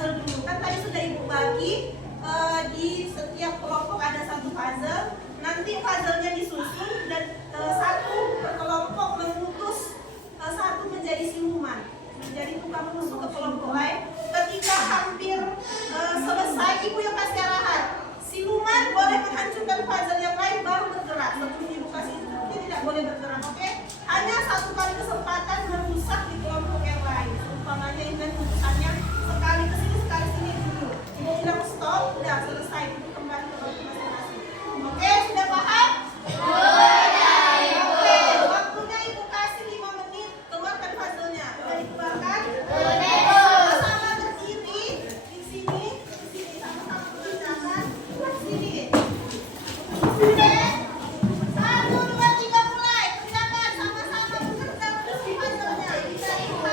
puzzle dulu. Kan tadi sudah Ibu bagi di setiap kelompok ada satu puzzle. Nanti puzzle-nya disusun dan satu kelompok memutus satu menjadi siluman, menjadi tukang musuh ke kelompok lain. Ketika hampir selesai, Ibu yang kasih arahan. Siluman boleh menghancurkan puzzle yang lain baru bergerak. Sebelum Ibu kasih instruksi tidak boleh bergerak, oke? Hanya satu kali kesempatan merusak di kelompok yang lain. Umpamanya ini putusannya sekali ke sini, sekali sini dulu. Ibu bilang stop, udah selesai. Ibu kembali ke kelompok masing-masing. Oke, sudah paham? Oke, waktunya Ibu kasih 5 menit. Keluarkan puzzle-nya. Udah dikeluarkan? Sama-sama berdiri di sini, sama-sama berjalan di sini. Oke, 1, 2, 3 mulai. Kerjakan sama-sama bekerja untuk puzzle-nya. Bisa Ibu.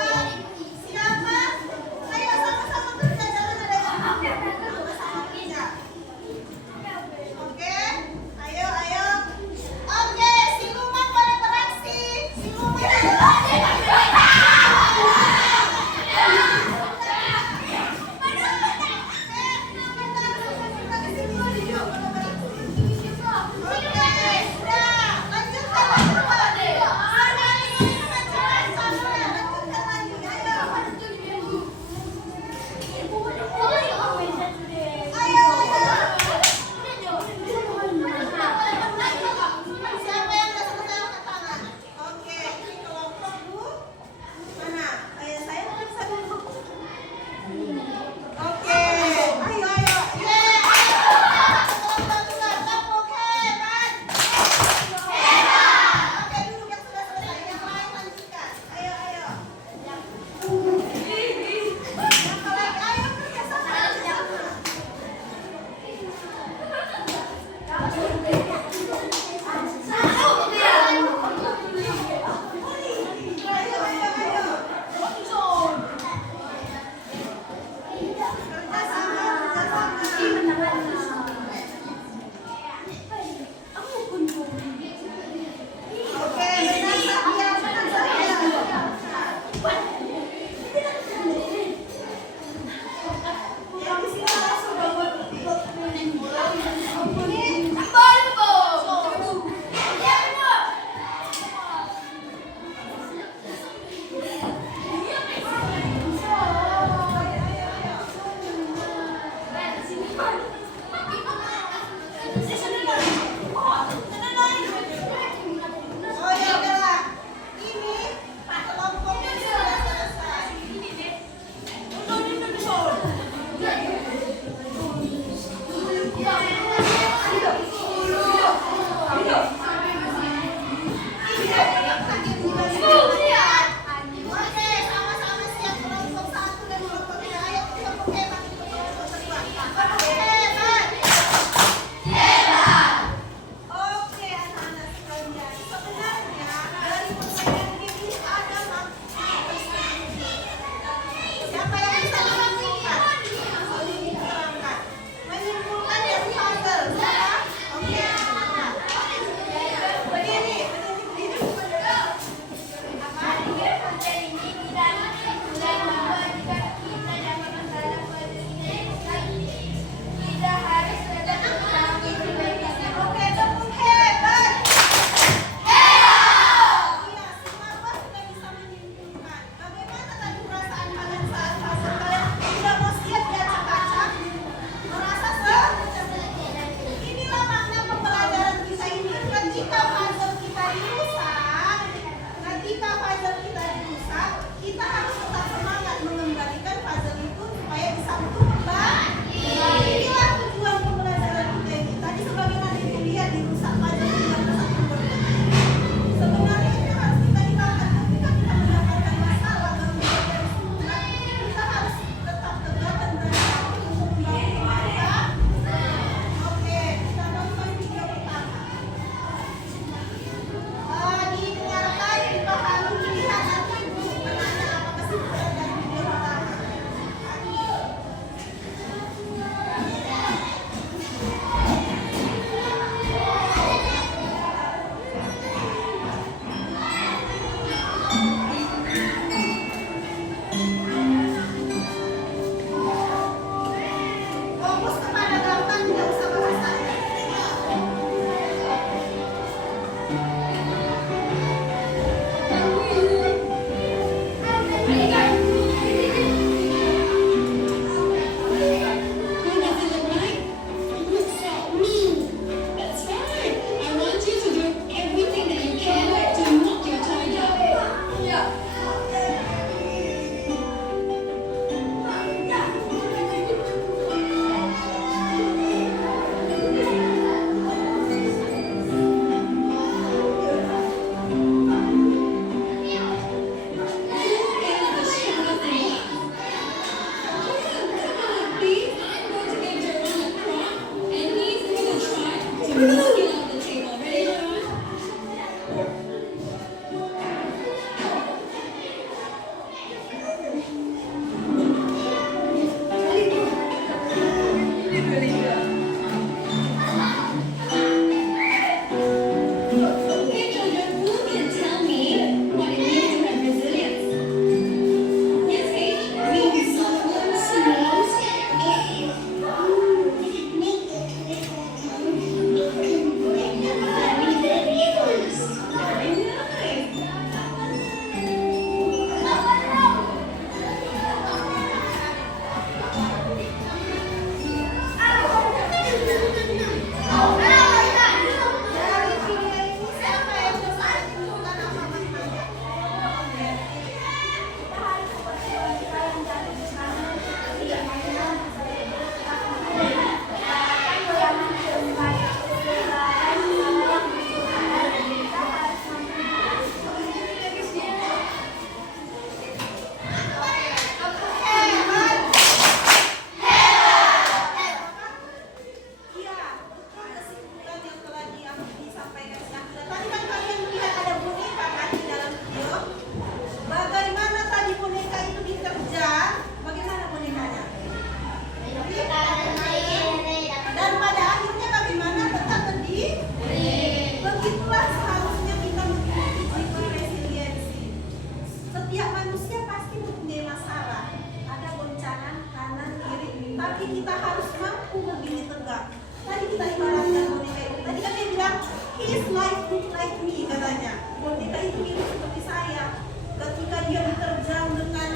Kita harus mampu berdiri tegak. Tadi kita ibaratkan boneka itu. Tadi kan dia bilang, his life look like me katanya. Boneka itu mirip seperti saya. Ketika dia diterjang dengan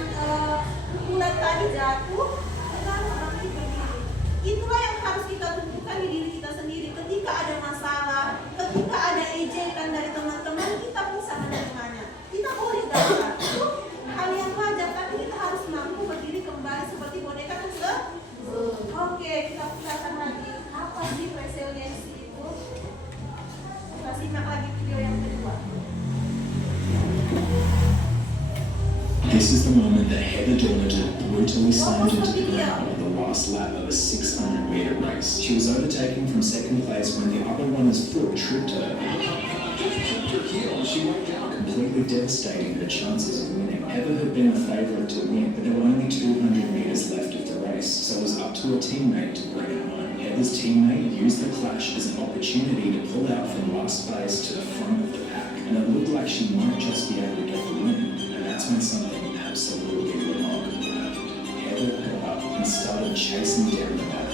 pukulan tadi jatuh, kita harus bangkit berdiri. Itulah yang harus kita tunjukkan di diri kita sendiri. Ketika ada masalah, ketika ada ejekan dari teman-teman, kita bisa menerimanya. Kita boleh gagal. Itu hal yang wajar, tapi kita harus mampu berdiri kembali seperti boneka tersebut. Oke, kita putarkan lagi. Apa sih resiliensi itu? Kita simak lagi video yang kedua. This is the moment that Heather Dornaghan brutally slammed into the ground on the last lap of a 600-meter race. She was overtaken from second place when the other runner's foot tripped her. She went down, completely devastating her chances of winning. Heather had been a favourite to win, but there were only 200 metres left of the race, so it was up to her teammate to bring it home. Heather's teammate used the clash as an opportunity to pull out from last place to the front of the pack, and it looked like she might just be able to get the win. And that's when something absolutely remarkable happened. Heather got up and started chasing down the pack.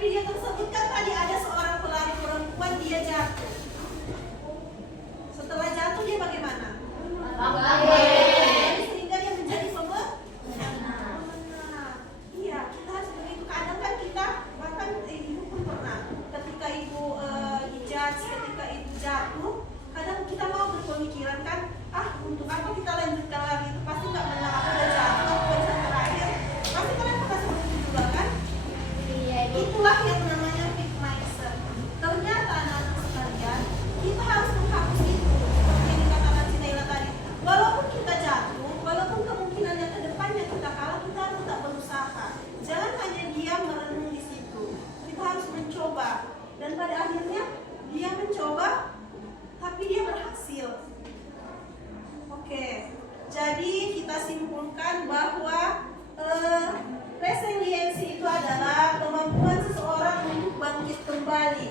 Video tersebut kan tadi ada seorang pelari perempuan, dia jatuh. Setelah jatuh dia bagaimana? Sehingga dia menjadi pemenang. Iya, kita harus begitu. Kadang kan kita bahkan ibu pun pernah ketika ibu dijudge, ketika ibu jatuh, kadang kita mau berpemikiran kan, untuk apa kita lanjutkan lagi, itu pasti nggak menang, aku udah jatuh, aku terakhir. Pasti kalian pernah seperti itu juga kan? Itulah yang namanya victimizer. Ternyata anak-anak sekalian, kita harus menghapus itu. Seperti yang dikatakan si Naila tadi. Walaupun kita jatuh, walaupun kemungkinannya ke depannya kita kalah, kita harus tetap berusaha. Jangan hanya diam merenung di situ. Kita harus mencoba. Dan pada akhirnya dia mencoba, tapi dia berhasil. Oke, jadi kita simpulkan bahwa resiliensi itu adalah kemampuan seseorang untuk bangkit kembali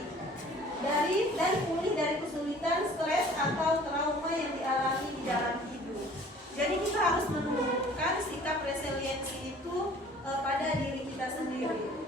dan pulih dari kesulitan, stres, atau trauma yang dialami di dalam hidup. Jadi kita harus menumbuhkan sikap resiliensi itu pada diri kita sendiri.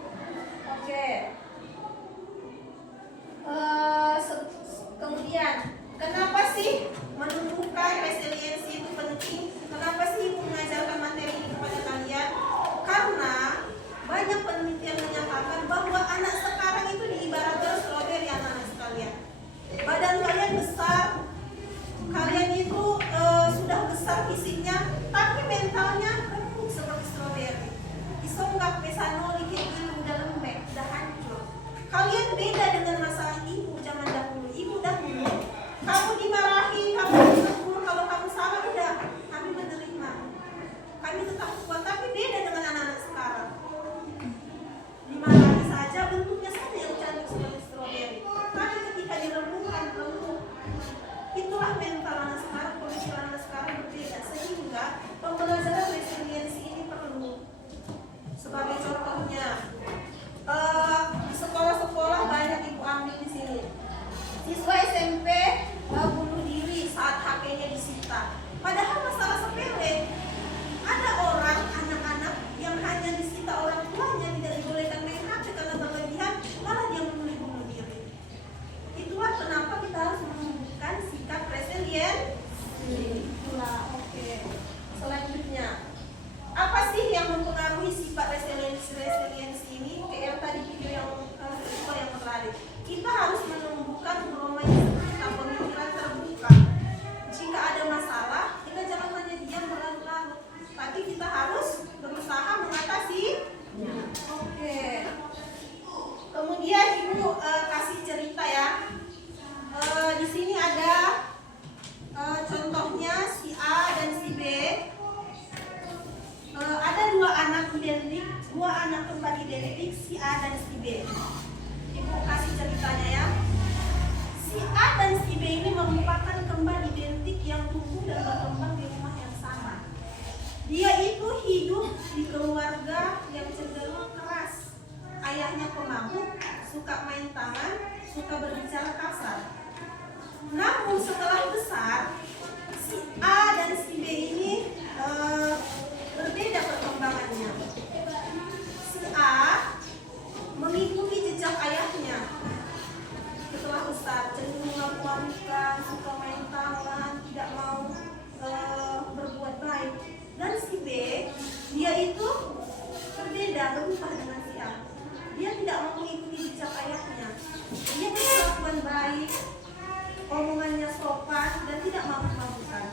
kami tetap kuat, tapi beda dengan anak-anak sekarang. Dimarahi saja, bentuknya saja yang cantik seperti stroberi, tapi ketika dirembukan lembut. Itulah mental anak sekarang, pemikiran anak sekarang berbeda, sehingga pembelajaran resiliensi ini perlu. Sebagai contohnya, di sekolah-sekolah banyak ibu ambil di sini. Siswa SMP bunuh diri saat HP-nya disita. Padahal masalah sepele. Ada orang, anak-anak yang hanya disita orang tuanya, tidak dibolehkan main HP karena berlebihan, malah dia bunuh diri. Itulah kenapa kita harus menunjukkan sikap resilient. Itulah, oke. Selanjutnya, apa sih yang mempengaruhi sifat resiliensi ini? Kayak yang tadi video yang kedua yang terlalu. Kita harus menumbuhkan trauma kita, pemikiran terbuka. Jika ada masalah, kita jangan hanya diam berlarut-larut, tapi kita harus berusaha mengatasi. Oke. Kemudian ibu kasih cerita ya. Di sini ada contohnya si A dan si B. Ada dua anak kembar identik, si A dan si B. Ibu kasih ceritanya ya. Si A dan si B ini merupakan kembar identik yang tumbuh dan berkembang di rumah yang sama. Dia itu hidup di keluarga yang cenderung keras. Ayahnya pemabuk, suka main tangan, suka berbicara kasar. Namun setelah besar, si A dan si B ini berbeda perkembangannya. Si A mengikuti jejak ayahnya. Setelah besar, cenderung mabuk-mabukan, suka main tangan, tidak mau berbuat baik. Dan si B, dia itu berbeda, berubah dengan si A. Dia tidak mau mengikuti jejak ayahnya. Dia berkelakuan baik, omongannya sopan, dan tidak mabuk-mabukan.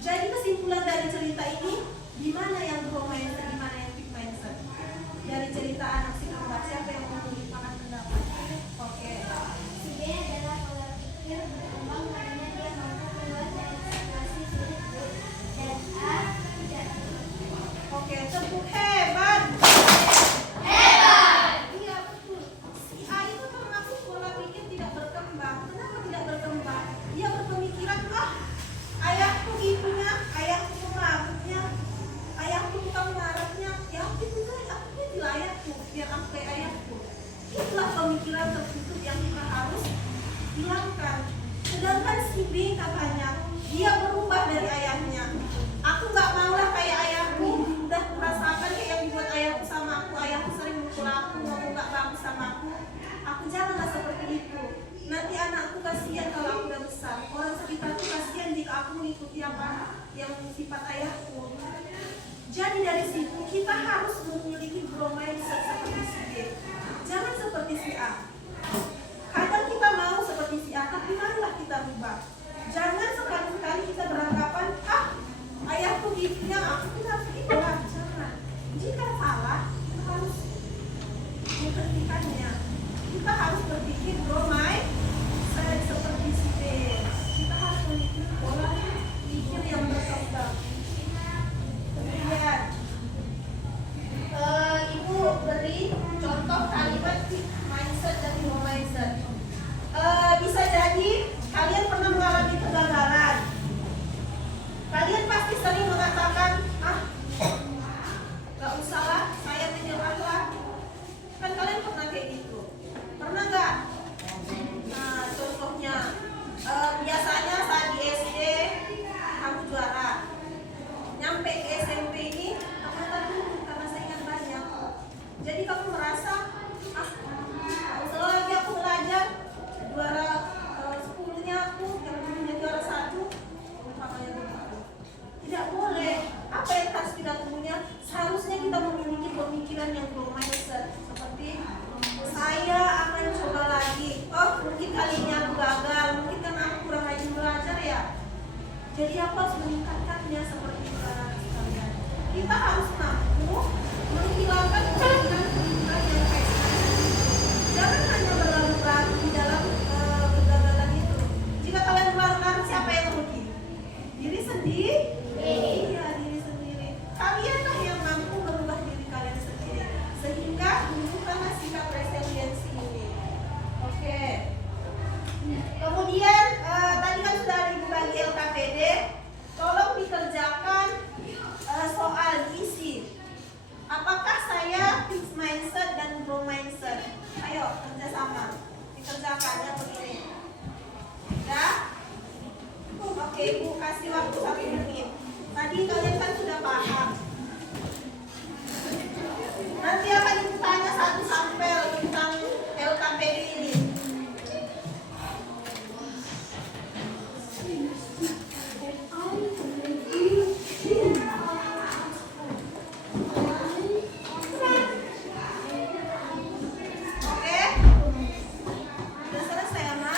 Jadi kesimpulan dari cerita ini, di mana yang growth mindset, di mana yang fixed mindset? Dari cerita anak si kembar, siapa yang mau mengungkapkan pendapat? Oke. Si B adalah pola pikir berkembang karena dia mampu keluar dari situasi sulit, dan A tidak. Oke, tepuk hebat. Iya betul. Si A itu termasuk pola pikir tidak berkembang. Kenapa tidak berkembang? Dia berpemikiran, ayahku ibunya, ayahku pemabuknya, ayahku tukang marahnya, ya aku juga ayahku, biar aku kayak ayahku. Itulah pemikiran tertutup yang kita harus hilangkan. Sedangkan si B katanya, dia berubah dari ayahnya. Aku gak maulah kayak ayahku, udah kurasakan kayak yang dibuat ayahku sama aku. Ayahku sering mukul aku, ngomong gak bagus sama aku janganlah seperti itu. Nanti anakku kasihan kalau aku udah besar. Orang sekitarku kasihan jika aku mengikuti apa yang sifat ayahku. Jadi dari situ kita harus memiliki growth mindset seperti si B. Jangan seperti si A. Kadang kita mau seperti si A, tapi marilah kita rubah. Jangan sekali-kali kita beranggapan, ayahku gitunya, aku tidak begitu. Jangan. Jika salah, kita harus menghentikannya. Kita harus berpikir growth mindset seperti si B. Kita harus memiliki pola pikir yang berkembang. Kemudian ibu beri contoh kalimat mindset dan growth mindset. Bisa jadi kalian pernah mengalami kegagalan. Kalian pasti sering mengatakan, gak usahlah, saya menyerahlah. Kan kalian pernah kayak gitu. Pernah gak? Nah, contohnya biasanya saat di SD kamu juara. Nyampe ke SMP ini kamu turun karena saingan banyak. Jadi kamu merasa, setelah lagi aku belajar juara 10-nya aku, yang dulunya juara 1, makanya begitu. Tidak boleh. Apa yang harus kita punya? Seharusnya kita memiliki pemikiran yang growth mindset. Seperti saya akan coba lagi. Mungkin kali ini aku gagal, mungkin karena aku kurang rajin belajar ya. Jadi aku harus meningkatkannya seperti itu kalian. Kita harus mampu menghilangkan pemikiran-pemikiran yang kayak sekarang. Jangan hanya berlarut-larut di dalam kegagalan itu. Jika kalian berlarut-larut, siapa yang rugi? Diri sendiri? Iya, diri sendiri. kalianlah yang mampu merubah diri kalian sendiri sehingga menunjukkanlah sikap resiliensi ini. Oke. Kemudian tadi kan sudah Ibu bagi LKPD, tolong dikerjakan soal diisi. Apakah saya fixed mindset dan growth mindset? Ayo kerjasama, dikerjakannya begini. Ya? Oke, Ibu kasih waktu 1 menit. Tadi kalian kan sudah paham. Nanti akan Ibu tanya 1 sampel tentang LKPD ini. Oke? Sudah selesai, Ama?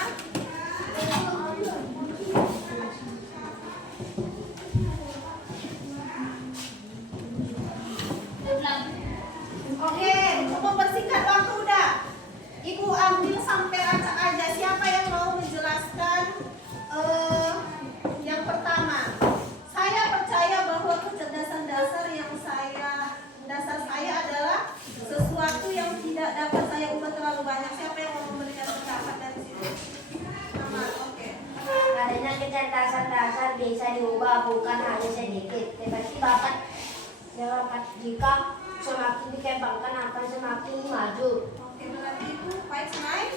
Oke, untuk mempersingkat waktu udah. Ibu ambil sampai acak aja. Siapa yang mau menjelaskan yang pertama? Saya percaya bahwa kecerdasan dasar saya adalah sesuatu yang tidak dapat saya ubah terlalu banyak. Siapa yang mau memberikan pendapat dari situ? Oke. Adanya kecerdasan dasar bisa diubah bukan hanya sedikit, tetapi bahkan jika semakin dikembangkan akan semakin maju. Oke, berarti itu fight night.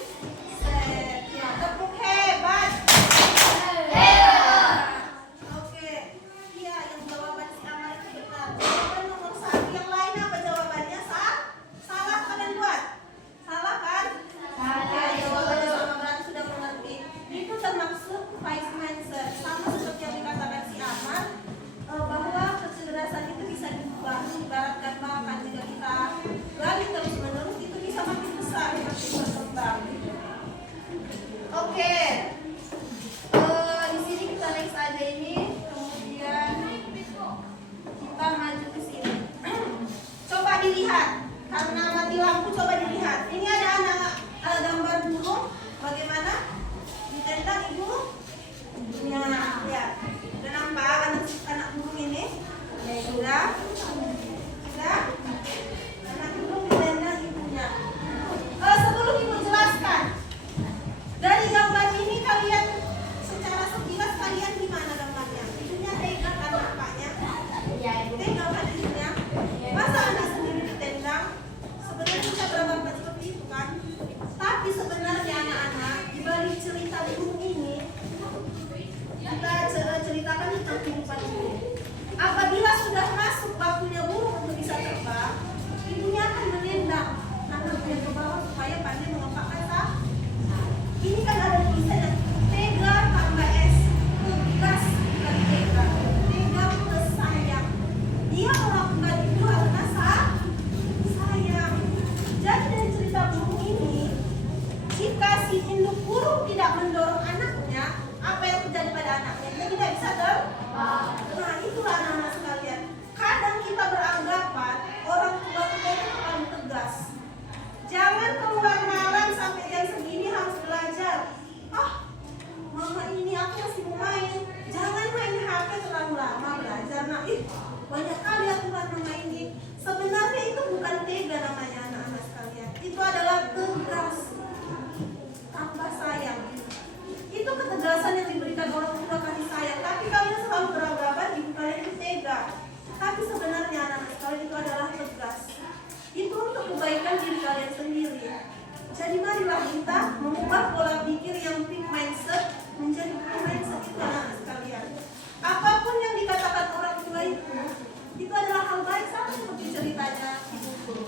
Ya, tepuk hebat. Oke. Iya, yang jawaban si Amal itu benar. Jawaban nomor 1. Yang lain apa jawabannya? Salah kalian buat? Salah kan? Oke, jawabannya sama, berarti sudah mengerti. Itu termaksud fight mindset. Sama seperti yang dikatakan si Amal, bahwa kecerdasan itu bisa diubah. Ibaratkan bahkan jika kita gali terus menerus itu bisa makin besar, makin berkembang. Oke. Di sini kita next aja ini, kemudian kita maju ke sini. Coba dilihat, karena mati lampu coba dilihat. Ini ada gambar burung, bagaimana? Ditendang Ibu? Ya, lihat. Udah nampak anak burung ini? Sudah? Anak burung ditendang ibunya. Sebelum Ibu jelaskan, dari gambar ini kalian secara sekilas kalian gimana gambarnya? Ibunya tega kan bapaknya? Tega kan ibunya? Masa anak sendiri ditendang? Sebenarnya bisa beranggapan seperti itu kan? Tapi sebenarnya anak-anak, di balik cerita burung ini, kita ceritakan tentang kehidupan burung. Apabila sudah masuk waktunya burung untuk bisa terbang, ibunya akan menendang anaknya ke bawah supaya pandai mengepakkan sayap. Ini kan ada tulisannya tega tambah S, tegas bukan tega, tega plus sayang. Dia melakukan itu karena sayang. Jadi dari cerita burung ini, jika si induk burung tidak mendorong anaknya, apa yang terjadi pada anaknya? Dia tidak bisa terbang. Nah, itulah anak-anak sekalian. Kadang kita beranggapan orang tua kita itu terlalu tegas. Jangan keluar malam sampai jam segini harus belajar. Mama ini aku masih mau main. Jangan main HP terlalu lama belajar. Nah, banyak kali aturan mama ini. Sebenarnya itu bukan tega namanya anak-anak sekalian. Itu adalah tegas tanpa sayang. Itu ketegasan yang diberikan orang tua kasih sayang. Tapi kalian selalu beranggapan ibu kalian itu tega. Tapi sebenarnya anak-anak sekalian itu adalah tegas. Itu untuk kebaikan diri kalian sendiri. Jadi marilah kita mengubah pola pikir yang fixed mindset menjadi growth mindset itu anak-anak sekalian. Apapun yang dikatakan orang tua itu adalah hal baik, sama seperti ceritanya ibu guru.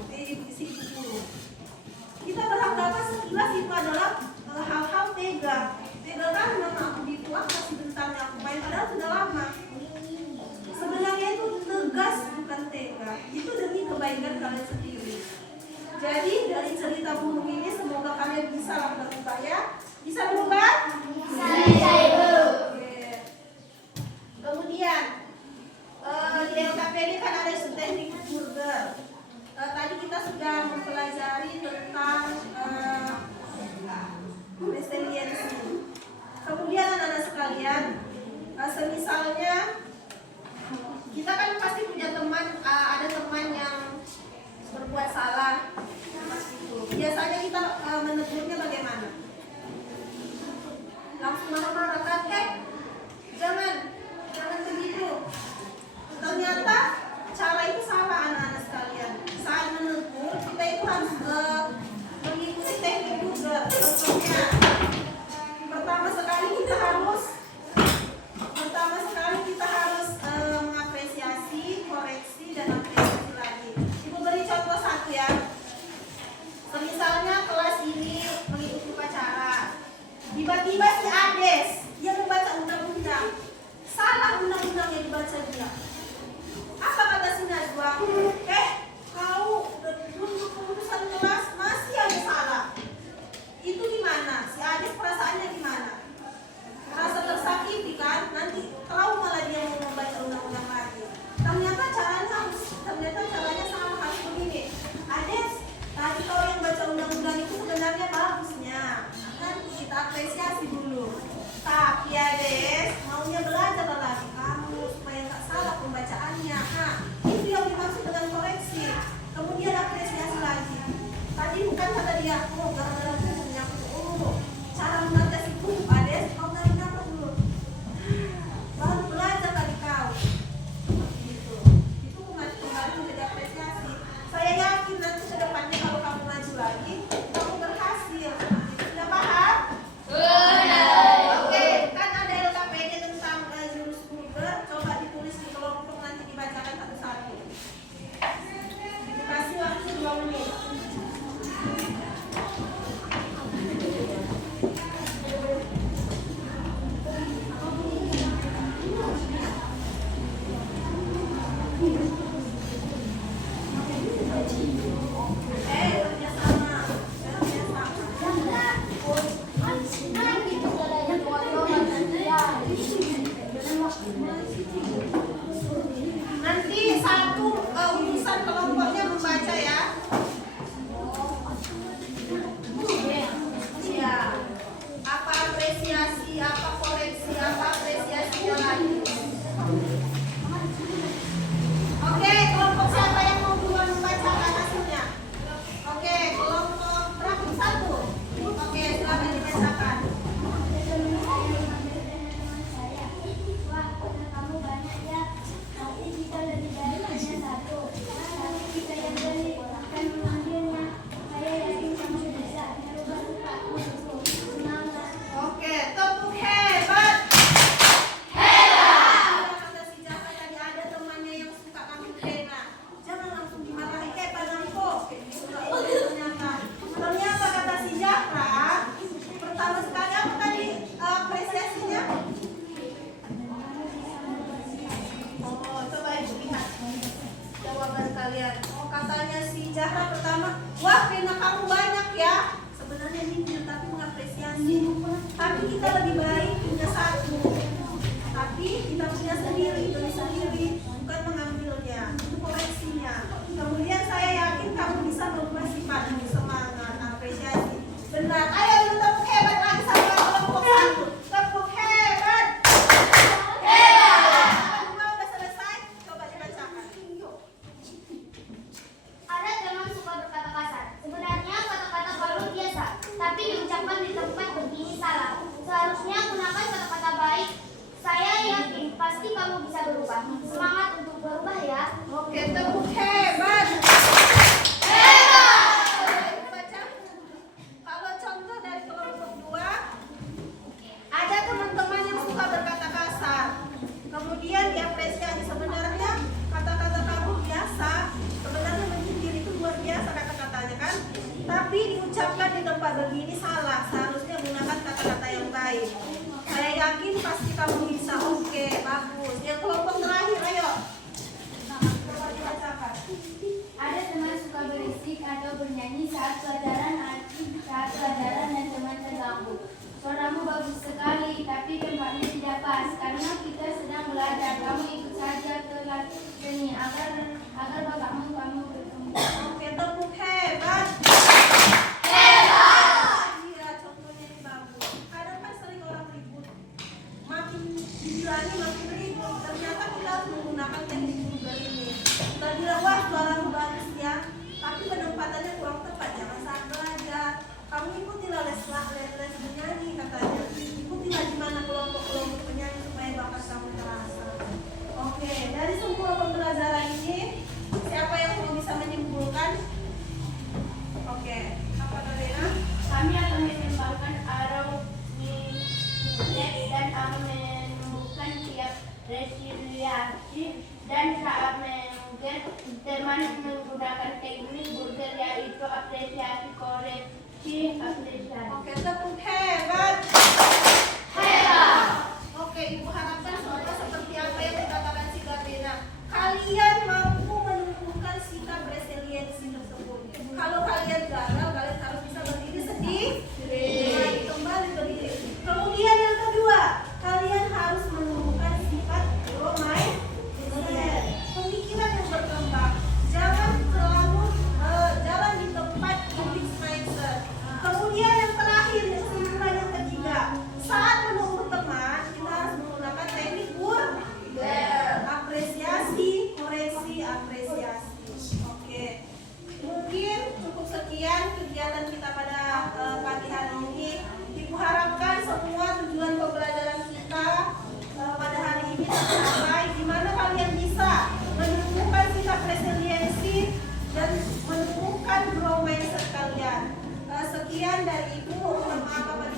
Kita beranggapan sekilas itu adalah hal-hal tega. Tega kan mama aku dibuang kasih bentarnya aku main, padahal sudah lama. Sebenarnya itu tegas bukan tega. Itu demi kebaikan kalian sendiri. Jadi dari cerita burung ini semoga kalian bisa berubah ya. Bisa berubah? Bisa, Ibu. Oke. Kemudian di LKPD kan ada teknik burger. Tadi kita sudah mempelajari tentang resiliensi. Kemudian anak-anak sekalian, semisalnya Kita kan pasti punya teman, ada teman yang berbuat salah. Biasanya kita menegurnya bagaimana? Langsung marah-marah kan? Jangan begitu. Ternyata cara itu salah anak-anak sekalian. Saat menegur kita itu harus mengikuti teknik juga. Contohnya, pertama sekali kita harus mengapresiasi, koreksi dan apresiasi lagi. Ibu beri contoh satu ya. Misalnya kelas ini mengikuti upacara. Tiba-tiba si Ades dia membaca undang-undang. Salah undang-undang yang dibaca dia. Apa kata si Najwa? Kau untuk keputusan kelas masih ada salah. Itu gimana? Si Ades perasaannya gimana? Merasa tersakiti kan? Nanti trauma lah dia mau membaca undang-undang lagi. Ternyata caranya sama, harus begini. Ades, tadi kau yang baca undang-undang itu sebenarnya bagusnya. Kan kita apresiasi dulu. Tapi Ades maunya belajar lagi kamu supaya nggak salah pembacaannya. Nah, itu yang dimaksud dengan koreksi. Kemudian apresiasi lagi. Tadi bukan kata dia, gara-gara aku menyangkut. Cara mengatasi itu, Ades, kau tarik nafas dulu. Baru belajar tadi kau. Gitu. Itu kembali menjadi apresiasi. Saya yakin nanti ke depannya kalau kamu maju lagi, kamu berhasil. Sudah paham? Oke, kan ada LKPD tentang jurus Google. Coba ditulis di kelompok, nanti dibacakan satu-satu. Dikasih waktu 2 menit. Nanti satu urusan kelompoknya membaca ya. Ya. Apa apresiasi, apa koreksi, apa apresiasinya lagi. Oke, kelompok siapa yang mau duluan membacakan hasilnya? Oke, kelompok berapa? 1. Oke, silakan dibacakan. Wah, kamu banyak ya. Tapi kita lebih baik hanya satu. Tapi kita yang beri akan mengambilnya. Saya yakin kamu bisa merubah sikapmu itu. Semangat. Oke, tepuk hebat. Kata si Jaka tadi ada temannya yang suka kamu hina. Jangan langsung dimarahi panangko. Ternyata kata si Jaka, pertama sekali apa tadi apresiasinya? Oh, coba ibu lihat jawaban kalian. Oh, katanya si Jahra pertama, wah pena kamu banyak ya. Sebenarnya ini tapi mengapresiasi. Tapi kita lebih baik punya satu. Tapi kita punya sendiri, beli sendiri, bukan mengambilnya. Itu koreksinya. Kemudian saya yakin kamu bisa merubah sifatmu, semangat, apresiasi. Benar. Ayo lu tepuk hebat lagi sama kelompok 1. Tepuk hebat. Semua udah selesai? Coba dibacakan. Ada teman suka berkata kasar. Sebenarnya kata-kata baru biasa, tapi diucapkan di tempat begini salah. Seharusnya gunakan kata-kata baik. Saya yakin pasti kamu bisa berubah. Semangat untuk berubah ya. Oke, tepuk hebat. Baca. Kalau contoh dari kelompok 2, ada teman-teman yang suka berkata kasar. Kemudian diapresiasi, sebenarnya kata-kata kamu biasa. Sebenarnya menyindir itu luar biasa kata-katanya kan. Tapi diucapkan di tempat begini salah. Seharusnya gunakan kata-kata yang baik. Saya yakin pasti kamu bisa. Oke, bagus. Yang kelompok terakhir, ayo. Coba dibacakan. Ada teman suka berisik atau bernyanyi saat pelajaran dan teman terganggu. Suaramu bagus sekali, tapi tempatnya tidak pas karena kita sedang belajar. Kamu ikut saja ke kelas seni agar bapakmu kamu bertemu. Oke, tepuk hebat. Iya, contohnya ini bagus. Kadang kan sering orang ribut. Makin dibilangin makin ribut. Ternyata kita harus menggunakan teknik wah suaramu bagus ya, tapi penempatannya kurang tepat, jangan saat belajar. Kamu ikutilah les menyanyi katanya. Ikutilah gimana kelompok-kelompok penyanyi supaya bakat kamu terasa. Oke, dari semua pembelajaran ini, siapa yang mau bisa menyimpulkan? Oke, apa Karina? Kami akan mengembangkan arau di dan akan menemukan tiap resiliasi dan saat mengukir teman menggunakan teknik burger yaitu apresiasi, koreksi, apresiasi. Oke, tepuk hebat. Hebat. Oke, Ibu harapkan semua seperti apa yang dikatakan si Karina. Kalian mampu menumbuhkan sikap resiliensi tersebut. Kalau kalian gagal, kalian harus bisa berdiri sendiri. Kembali berdiri. Kemudian yang kedua, kalian harus menumbuhkan sifat pemikiran yang berkembang. Jangan selalu jalan di tempat fixed mindset. Kemudian yang terakhir, kesimpulan yang ketiga, saat menegur teman, kita harus menggunakan teknik apresiasi, koreksi, apresiasi. Oke, mungkin cukup sekian kegiatan kita pada pagi hari ini. Ibu harapkan semua tujuan pembelajaran kita pada hari ini tercapai, di mana kalian bisa menumbuhkan sikap resiliensi dan menumbuhkan growth mindset kalian. Sekian dari Ibu, mohon maaf apabila